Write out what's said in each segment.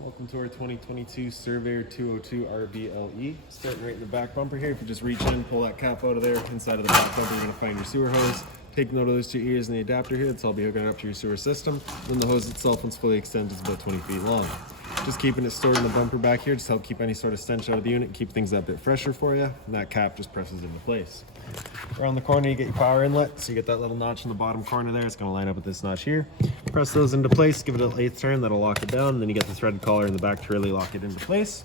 Welcome to our 2022 Surveyor 202 RBLE. Starting right in the back bumper here. If you just reach in, pull that cap out of there, inside of the back bumper, you're going to find your sewer hose. Take note of those two ears and the adapter here. That's all be hooking it up to your sewer system. Then the hose itself, once fully extended, is about 20 feet long. Just keeping it stored in the bumper back here just help keep any sort of stench out of the unit, keep things that bit fresher for you, and that cap just presses into place. Around the corner you get your power inlet, so you get that little notch in the bottom corner there. It's going to line up with this notch here. Press those into place, give it an eighth turn, that'll lock it down, and then you get the threaded collar in the back to really lock it into place.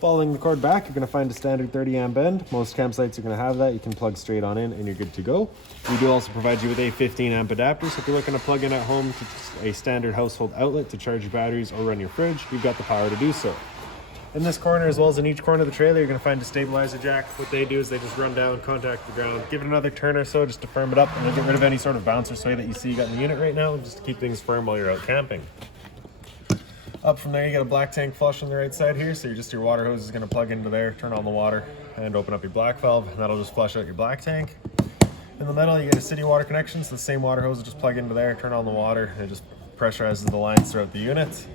Following the cord back, you're going to find a standard 30 amp end. Most campsites are going to have that. You can plug straight on in and you're good to go. We do also provide you with a 15 amp adapter, so if you're looking to plug in at home to a standard household outlet to charge your batteries or run your fridge, you've got the power to do so. In this corner, as well as in each corner of the trailer, you're going to find a stabilizer jack. What they do is they just run down, contact the ground, give it another turn or so just to firm it up, and then get rid of any sort of bounce or sway that you see you got in the unit right now, just to keep things firm while you're out camping. Up from there, you got a black tank flush on the right side here, so your water hose is going to plug into there, turn on the water, and open up your black valve, and that'll just flush out your black tank. In the middle, you get a city water connection, so the same water hose will just plug into there, turn on the water, and it just pressurizes the lines throughout the unit.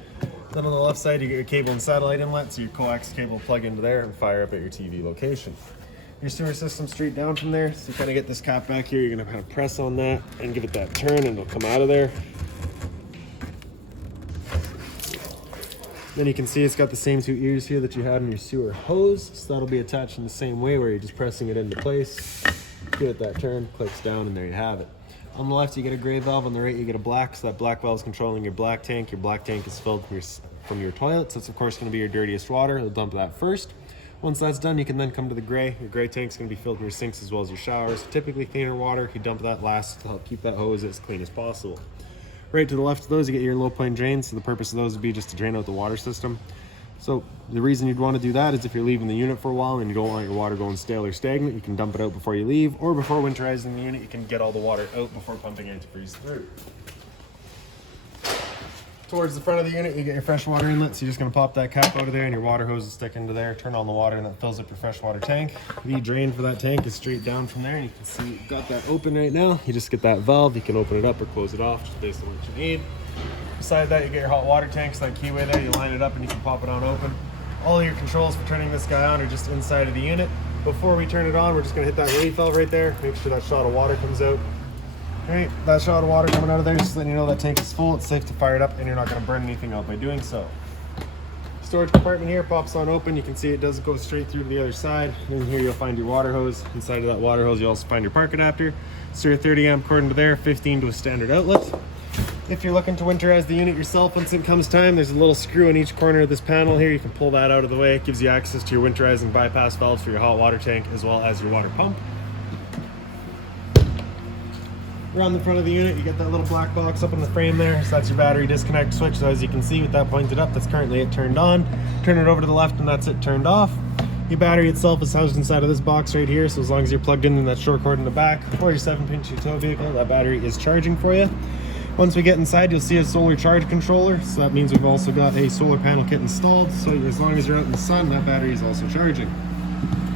Then on the left side, you get your cable and satellite inlet, so your coax cable will plug into there and fire up at your TV location. Your sewer system straight down from there, so you kind of get this cap back here, you're going to kind of press on that and give it that turn, and it'll come out of there. Then you can see it's got the same two ears here that you had in your sewer hose, so that'll be attached in the same way where you're just pressing it into place. Give it that turn, clicks down, and there you have it. On the left you get a gray valve, on the right you get a black, so that black valve is controlling your black tank. Your black tank is filled from your toilet, so it's of course going to be your dirtiest water. It'll dump that first. Once that's done, you can then come to the gray. Your gray tank is going to be filled from your sinks as well as your showers. Typically cleaner water, you dump that last to help keep that hose as clean as possible. Right to the left of those, you get your low point drains. So the purpose of those would be just to drain out the water system. So the reason you'd want to do that is if you're leaving the unit for a while and you don't want your water going stale or stagnant, you can dump it out before you leave, or before winterizing the unit, you can get all the water out before pumping it to freeze through. Towards the front of the unit, you get your fresh water inlet, so you're just going to pop that cap out of there and your water hose will stick into there, turn on the water, and that fills up your freshwater tank. The drain for that tank is straight down from there, and you can see you've got that open right now. You just get that valve, you can open it up or close it off just based on what you need. Beside that, you get your hot water tank, so that keyway there, you line it up and you can pop it on open. All of your controls for turning this guy on are just inside of the unit. Before we turn it on, we're just going to hit that relief valve right there, make sure that shot of water comes out. Alright, that shot of water coming out of there, just letting you know that tank is full, it's safe to fire it up, and you're not going to burn anything out by doing so. Storage compartment here pops on open. You can see it does go straight through to the other side. And here you'll find your water hose. Inside of that water hose, you'll also find your park adapter. So your 30 amp cord into there, 15 to a standard outlet. If you're looking to winterize the unit yourself, once it comes time, there's a little screw in each corner of this panel here. You can pull that out of the way. It gives you access to your winterizing bypass valves for your hot water tank as well as your water pump. Around the front of the unit, you get that little black box up on the frame there. So that's your battery disconnect switch. So as you can see with that pointed up, that's currently it turned on. Turn it over to the left and that's it turned off. Your battery itself is housed inside of this box right here. So as long as you're plugged in that short cord in the back or your 7-pinch tow vehicle, that battery is charging for you. Once we get inside, you'll see a solar charge controller. So that means we've also got a solar panel kit installed. So as long as you're out in the sun, that battery is also charging.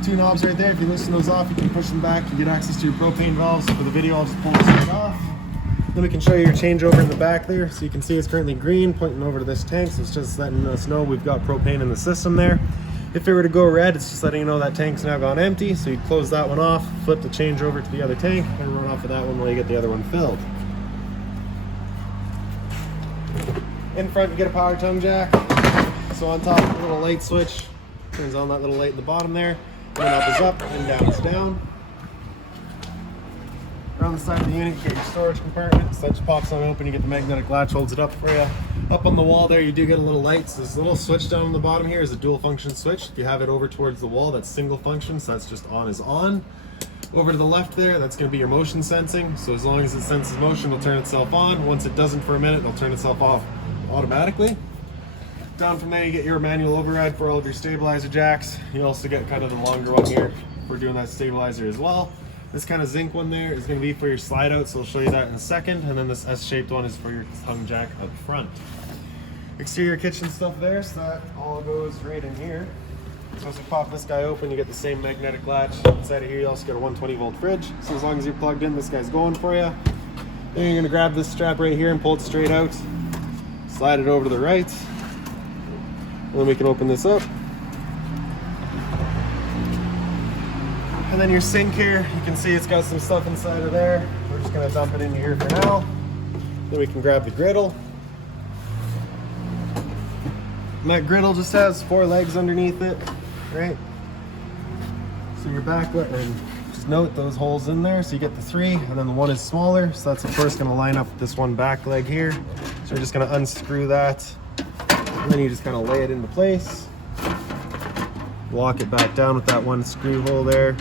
Two knobs right there. If you loosen those off, you can push them back. You get access to your propane valves. So for the video, I'll just pull this right off. Then we can show you your changeover in the back there. So you can see it's currently green, pointing over to this tank. So it's just letting us know we've got propane in the system there. If it were to go red, it's just letting you know that tank's now gone empty. So you close that one off, flip the changeover to the other tank, and run off of that one while you get the other one filled. In front, you get a power tongue jack. So on top, a little light switch turns on that little light in the bottom there. And up is up, and down is down. Around the side of the unit, you get your storage compartment. So that just pops on open, you get the magnetic latch, holds it up for you. Up on the wall there, you do get a little light. So this little switch down on the bottom here is a dual function switch. If you have it over towards the wall, that's single function, so that's just on is on. Over to the left there, that's going to be your motion sensing. So as long as it senses motion, it'll turn itself on. Once it doesn't for a minute, it'll turn itself off automatically. Down from there, you get your manual override for all of your stabilizer jacks. You also get kind of the longer one here for doing that stabilizer as well. This kind of zinc one there is going to be for your slide out, so I'll show you that in a second. And then this S-shaped one is for your tongue jack up front. Exterior kitchen stuff there, so that all goes right in here. So as you pop this guy open, you get the same magnetic latch. Inside of here, you also get a 120 volt fridge. So as long as you're plugged in, this guy's going for you. Then you're going to grab this strap right here and pull it straight out. Slide it over to the right. And then we can open this up. And then your sink here, you can see it's got some stuff inside of there. We're just gonna dump it in here for now. Then we can grab the griddle. And that griddle just has 4 legs underneath it, right? So your back, and just note those holes in there. So you get the 3, and then the 1 is smaller. So that's of course gonna line up with this one back leg here. So we're just gonna unscrew that. And then you just kind of lay it into place. Lock it back down with that 1 screw hole there.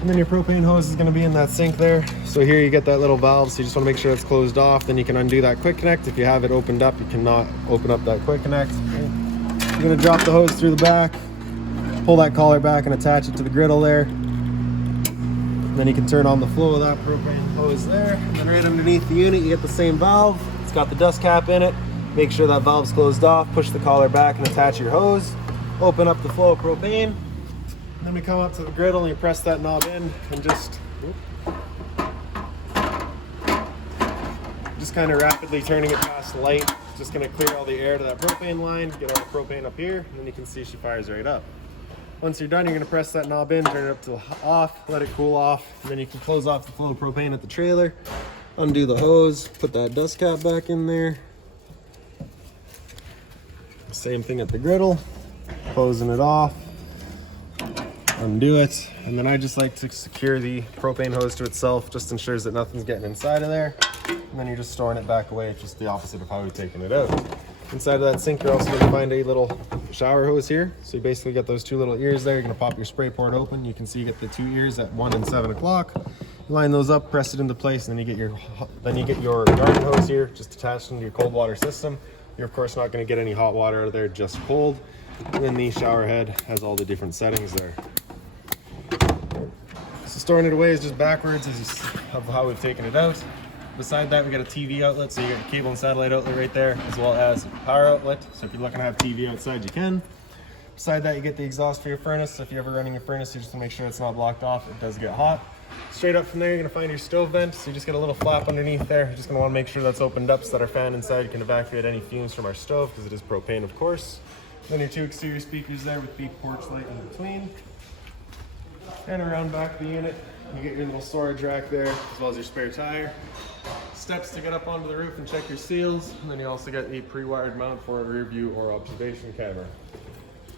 And then your propane hose is going to be in that sink there. So here you get that little valve, so you just want to make sure it's closed off. Then you can undo that quick connect. If you have it opened up, you cannot open up that quick connect. You're going to drop the hose through the back, pull that collar back and attach it to the griddle there. And then you can turn on the flow of that propane hose there. And then right underneath the unit, you get the same valve. It's got the dust cap in it. Make sure that valve's closed off, push the collar back and attach your hose. Open up the flow of propane. And then we come up to the griddle and you press that knob in and just kind of rapidly turning it past light. Just gonna clear all the air to that propane line, get all the propane up here, and then you can see she fires right up. Once you're done, you're gonna press that knob in, turn it up to off, let it cool off, and then you can close off the flow of propane at the trailer, undo the hose, put that dust cap back in there. Same thing at the griddle, closing it off. Undo it, and then I just like to secure the propane hose to itself, just ensures that nothing's getting inside of there, and then you're just storing it back away. It's just the opposite of how we've taken it out. Inside of that sink, you're also going to find a little shower hose here. So you basically get those 2 little ears there. You're going to pop your spray port open. You can see you get the 2 ears at 1 and 7 o'clock. You line those up, press it into place, and then you get your garden hose here, just attached into your cold water system. You're of course not going to get any hot water out of there, just cold. And then the shower head has all the different settings there. So storing it away is just backwards of how we've taken it out. Beside that, we got a TV outlet, so you got a cable and satellite outlet right there, as well as a power outlet. So if you're looking to have TV outside, you can. Beside that, you get the exhaust for your furnace. So if you're ever running your furnace, you just want to make sure it's not blocked off. It does get hot. Straight up from there, you're going to find your stove vent. So you just get a little flap underneath there. You're just going to want to make sure that's opened up so that our fan inside can evacuate any fumes from our stove, because it is propane, of course. Then your 2 exterior speakers there with the porch light in between. And around back of the unit, you get your little storage rack there, as well as your spare tire. Steps to get up onto the roof and check your seals. And then you also get a pre-wired mount for a rear view or observation camera.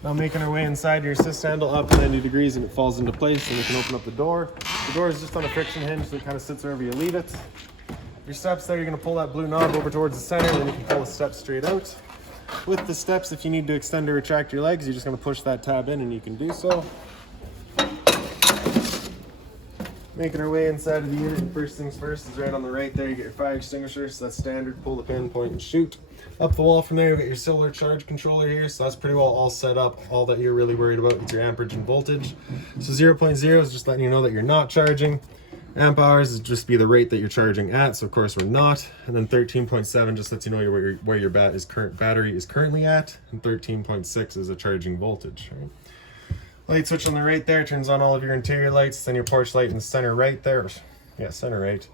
Now making our way inside, your assist handle up 90 degrees and it falls into place, and you can open up the door. The door is just on a friction hinge, so it kind of sits wherever you leave it. Your steps there, you're going to pull that blue knob over towards the center, and then you can pull the steps straight out. With the steps, if you need to extend or retract your legs, you're just going to push that tab in and you can do so. Making our way inside of the unit, first things first is right on the right there, you get your fire extinguisher, so that's standard, pull the pin, point and shoot. Up the wall from there, you get your solar charge controller here, so that's pretty well all set up. All that you're really worried about is your amperage and voltage. So 0.0 is just letting you know that you're not charging. Amp hours is just be the rate that you're charging at, so of course we're not. And then 13.7 just lets you know where your battery is currently at, and 13.6 is a charging voltage, right? Light switch on the right there turns on all of your interior lights. Then your porch light in the center right there, center right,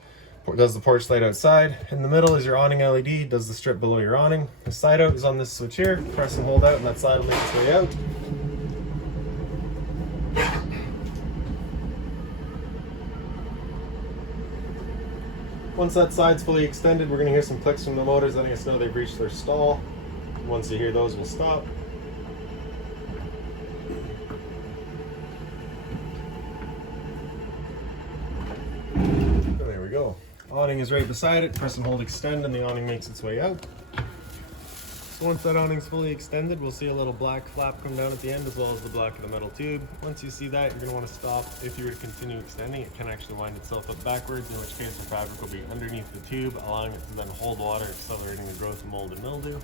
does the porch light outside. In the middle is your awning LED, does the strip below your awning. The side out is on this switch here. Press and hold out, and that side will make its way out. Once that side's fully extended, we're going to hear some clicks from the motors letting us know they've reached their stall. Once you hear those, we'll stop. There we go. Awning is right beside it. Press and hold extend, and the awning makes its way out. So once that awning's fully extended, we'll see a little black flap come down at the end, as well as the black of the metal tube. Once you see that, you're going to want to stop. If you were to continue extending, it can actually wind itself up backwards, in which case the fabric will be underneath the tube, allowing it to then hold water, accelerating the growth of mold and mildew.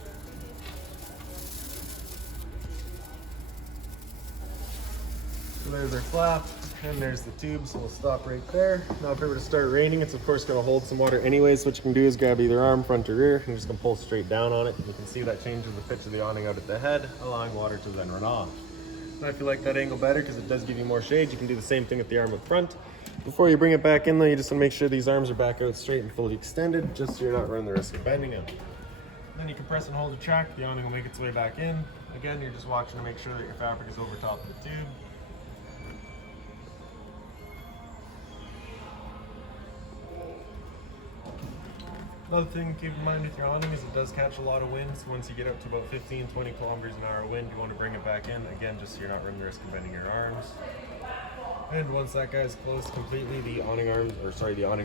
So there's our flap, and there's the tube, so we'll stop right there. Now if it were to start raining, it's of course going to hold some water anyways. So what you can do is grab either arm, front or rear, and you're just going to pull straight down on it. You can see that changes the pitch of the awning out at the head, allowing water to then run off. I feel like that angle better because it does give you more shade. You can do the same thing with the arm up front. Before you bring it back in though, you just want to make sure these arms are back out straight and fully extended, just so you're not running the risk of bending them. Then you can press and hold the track, the awning will make its way back in. Again, you're just watching to make sure that your fabric is over top of the tube. Another thing to keep in mind with your awning is it does catch a lot of winds. Once you get up to about 15-20 kilometers an hour wind, you want to bring it back in, again, just so you're not running the risk of bending your arms. And once that guy's closed completely, the awning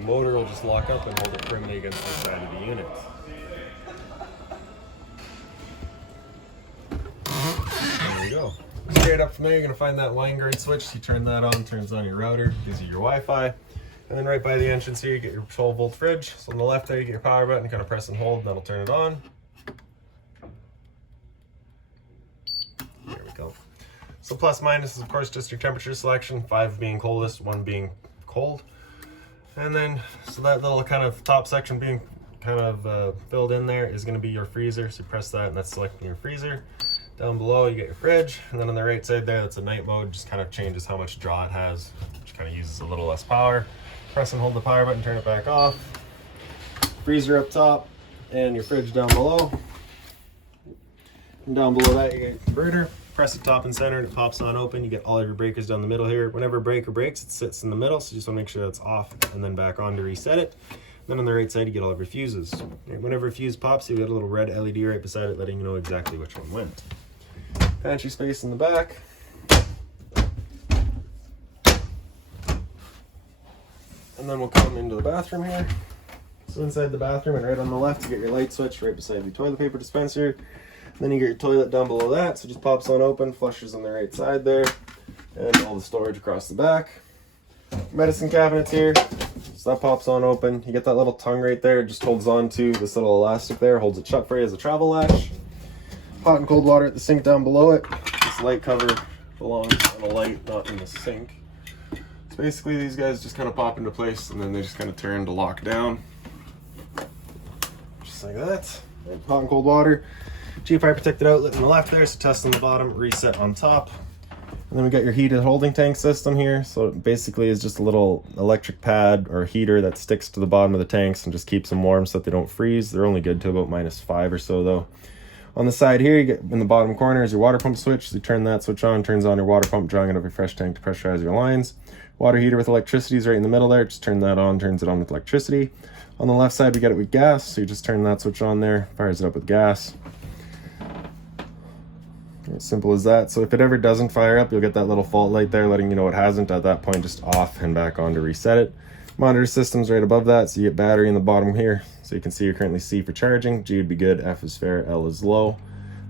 motor will just lock up and hold it firmly against the side of the unit. There you go. Straight up from there, you're going to find that line guard switch. You turn that on, turns on your router, gives you your Wi-Fi. And then right by the entrance here, you get your 12-volt fridge. So on the left there, you get your power button, kind of press and hold, and that'll turn it on. There we go. So plus minus is of course just your temperature selection, 5 being coldest, 1 being cold. And then, so that little kind of top section being kind of filled in there is gonna be your freezer. So you press that and that's selecting your freezer. Down below you get your fridge, and then on the right side there, that's a night mode, just kind of changes how much draw it has, which kind of uses a little less power. Press and hold the power button, turn it back off. Freezer up top, and your fridge down below. And down below that, you get your converter. Press the top and center, and it pops on open. You get all of your breakers down the middle here. Whenever a breaker breaks, it sits in the middle, so you just want to make sure that's off and then back on to reset it. Then on the right side, you get all of your fuses. Whenever a fuse pops, you get a little red LED right beside it, letting you know exactly which one went. Pantry space in the back. And then we'll come into the bathroom here. So inside the bathroom and right on the left, you get your light switch right beside the toilet paper dispenser. Then you get your toilet down below that, so it just pops on open, flushes on the right side there, and all the storage across the back. Medicine cabinets here, so that pops on open. You get that little tongue right there, it just holds on to this little elastic there, holds it shut for you as a travel latch. Hot and cold water at the sink down below it. This light cover belongs on a light, not in the sink. So basically these guys just kind of pop into place and then they just kind of turn to lock down. Just like that. And hot and cold water. GFI protected outlet on the left there, so test on the bottom, reset on top. And then we got your heated holding tank system here. So it basically is just a little electric pad or heater that sticks to the bottom of the tanks and just keeps them warm so that they don't freeze. They're only good to about -5 or so though. On the side here, you get in the bottom corner is your water pump switch. So you turn that switch on, turns on your water pump, drawing it up your fresh tank to pressurize your lines. Water heater with electricity is right in the middle there. Just turn that on, turns it on with electricity. On the left side, we get it with gas. So you just turn that switch on there, fires it up with gas. As simple as that. So if it ever doesn't fire up, you'll get that little fault light there letting you know it hasn't. At that point, just off and back on to reset it. Monitor system's right above that, so you get battery in the bottom here. So you can see you're currently C for charging, G would be good, F is fair, L is low.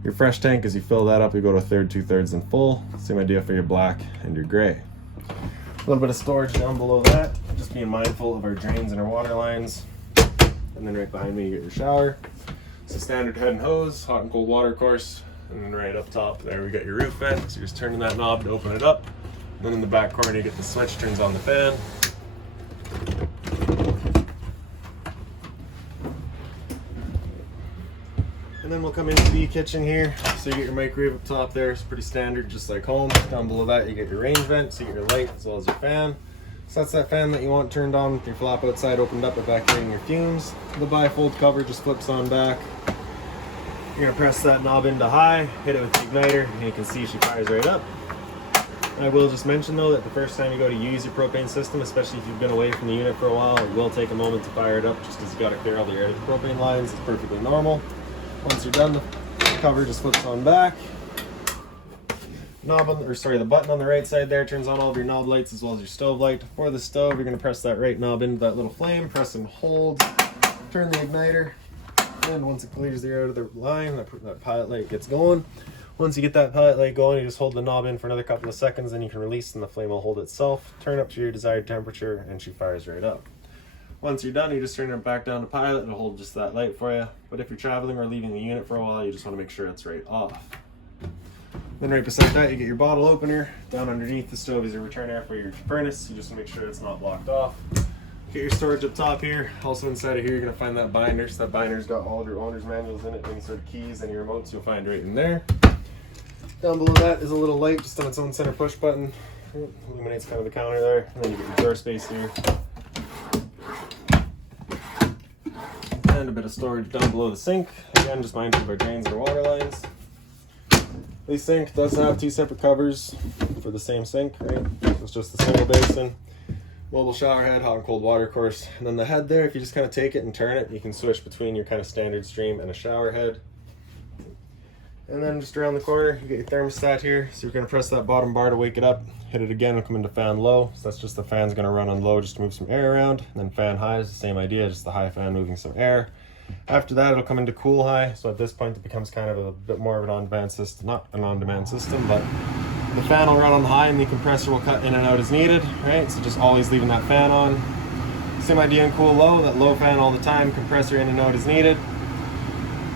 Your fresh tank, as you fill that up, you go to 1/3, 2/3 and full. Same idea for your black and your gray. A little bit of storage down below that, just being mindful of our drains and our water lines. And then right behind me, you get your shower. So standard head and hose, hot and cold water course. And then right up top there, we got your roof vent. So you're just turning that knob to open it up. And then in the back corner, you get the switch, turns on the fan. And then we'll come into the kitchen here. So you get your microwave up top there. It's pretty standard, just like home. Down below that, you get your range vent. So you get your light as well as your fan. So that's that fan that you want turned on with your flap outside opened up, evacuating your fumes. The bifold cover just flips on back. You're gonna press that knob into high, hit it with the igniter, and you can see she fires right up. I will just mention though that the first time you go to use your propane system, especially if you've been away from the unit for a while, it will take a moment to fire it up just because you gotta clear all the air to the propane lines. It's perfectly normal. Once you're done, the cover just flips on back. The button on the right side there turns on all of your knob lights as well as your stove light. For the stove, you're gonna press that right knob into that little flame, press and hold, turn the igniter, and once it clears the air out of the line, that pilot light gets going. Once you get that pilot light going, you just hold the knob in for another couple of seconds, then you can release and the flame will hold itself. Turn up to your desired temperature and she fires right up. Once you're done, you just turn it back down to pilot. It'll hold just that light for you. But if you're traveling or leaving the unit for a while, you just want to make sure it's right off. Then right beside that, you get your bottle opener. Down underneath the stove is your return air for your furnace. You just want to make sure it's not blocked off. Get your storage up top here. Also inside of here, you're going to find that binder. So that binder's got all of your owner's manuals in it, any sort of keys, any remotes you'll find right in there. Down below that is a little light just on its own center push button. Illuminates kind of the counter there. And then you get your drawer space here. And a bit of storage down below the sink. Again, just mindful of our drains and our water lines. The sink does have two separate covers for the same sink, right? It's just the single basin. Mobile shower head, hot and cold water course. And then the head there, if you just kind of take it and turn it, you can switch between your kind of standard stream and a shower head. And then just around the corner, you get your thermostat here. So you're going to press that bottom bar to wake it up. Hit it again, it'll come into fan low. So that's just the fan's going to run on low just to move some air around. And then fan high is the same idea, just the high fan moving some air. After that, it'll come into cool high. So at this point, it becomes kind of a bit more of an on-demand system. Not an on-demand system, but the fan will run on high and the compressor will cut in and out as needed, right? So just always leaving that fan on. Same idea in cool low, that low fan all the time, compressor in and out as needed.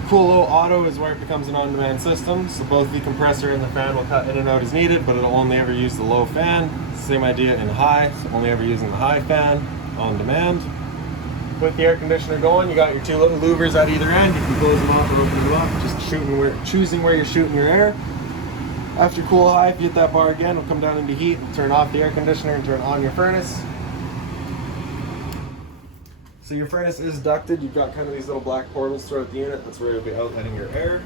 Cool low auto is where it becomes an on-demand system. So both the compressor and the fan will cut in and out as needed, but it'll only ever use the low fan. Same idea in high, so only ever using the high fan on demand. With the air conditioner going, you got your two little louvers at either end. You can close them off or open them up, just choosing where you're shooting your air. After cool high, if you hit that bar again, it'll come down into heat. It'll turn off the air conditioner and turn on your furnace. So your furnace is ducted. You've got kind of these little black portals throughout the unit. That's where you'll be outletting your air.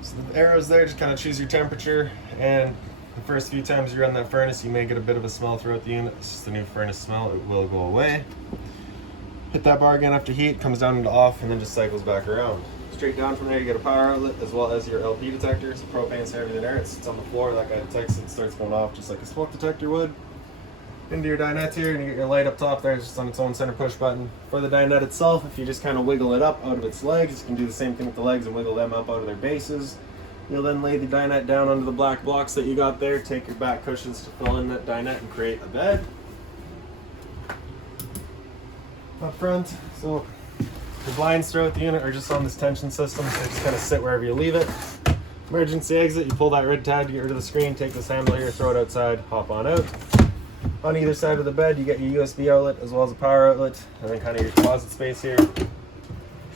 So the arrows there, just kind of choose your temperature. And the first few times you run that furnace, you may get a bit of a smell throughout the unit. This is the new furnace smell. It will go away. Hit that bar again after heat, comes down into off, and then just cycles back around. Straight down from there, you get a power outlet as well as your LP detector. So propane's heavier than air. It sits on the floor. That guy detects it and starts going off just like a smoke detector would. Into your dinette here, and you get your light up top there. It's just on its own center push button. For the dinette itself, if you just kind of wiggle it up out of its legs, you can do the same thing with the legs and wiggle them up out of their bases. You'll then lay the dinette down onto the black blocks that you got there. Take your back cushions to fill in that dinette and create a bed. Up front, so the blinds throughout the unit are just on this tension system, so just kind of sit wherever you leave it. Emergency exit, you pull that red tab to get rid of the screen, take this handle here, throw it outside, hop on out. On either side of the bed, you get your USB outlet as well as a power outlet, and then kind of your closet space here.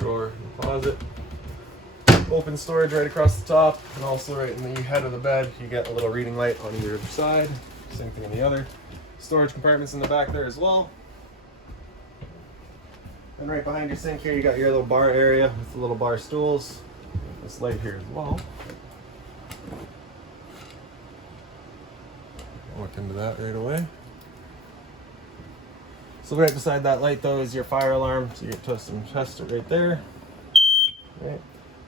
Drawer and closet. Open storage right across the top, and also right in the head of the bed, you get a little reading light on either side. Same thing on the other. Storage compartments in the back there as well. And right behind your sink here, you got your little bar area with the little bar stools. This light here as well. Look into that right away. So right beside that light though is your fire alarm. So you get twist and test it right there. Right.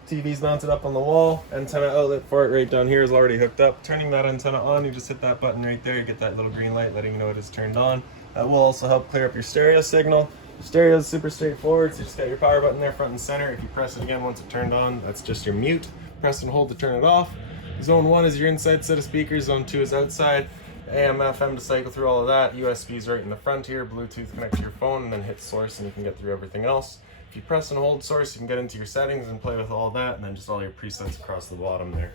TV's mounted up on the wall. Antenna outlet for it right down here is already hooked up. Turning that antenna on, you just hit that button right there. You get that little green light letting you know it is turned on. That will also help clear up your stereo signal. Stereo is super straightforward, so you just got your power button there front and center. If you press it again once it turned on, that's just your mute. Press and hold to turn it off. Zone 1 is your inside set of speakers, Zone 2 is outside. AM, FM to cycle through all of that. USB is right in the front here. Bluetooth connect to your phone and then hit source and you can get through everything else. If you press and hold source, you can get into your settings and play with all that, and then just all your presets across the bottom there.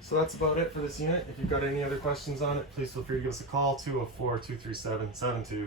So that's about it for this unit. If you've got any other questions on it, please feel free to give us a call, 204-237-7272.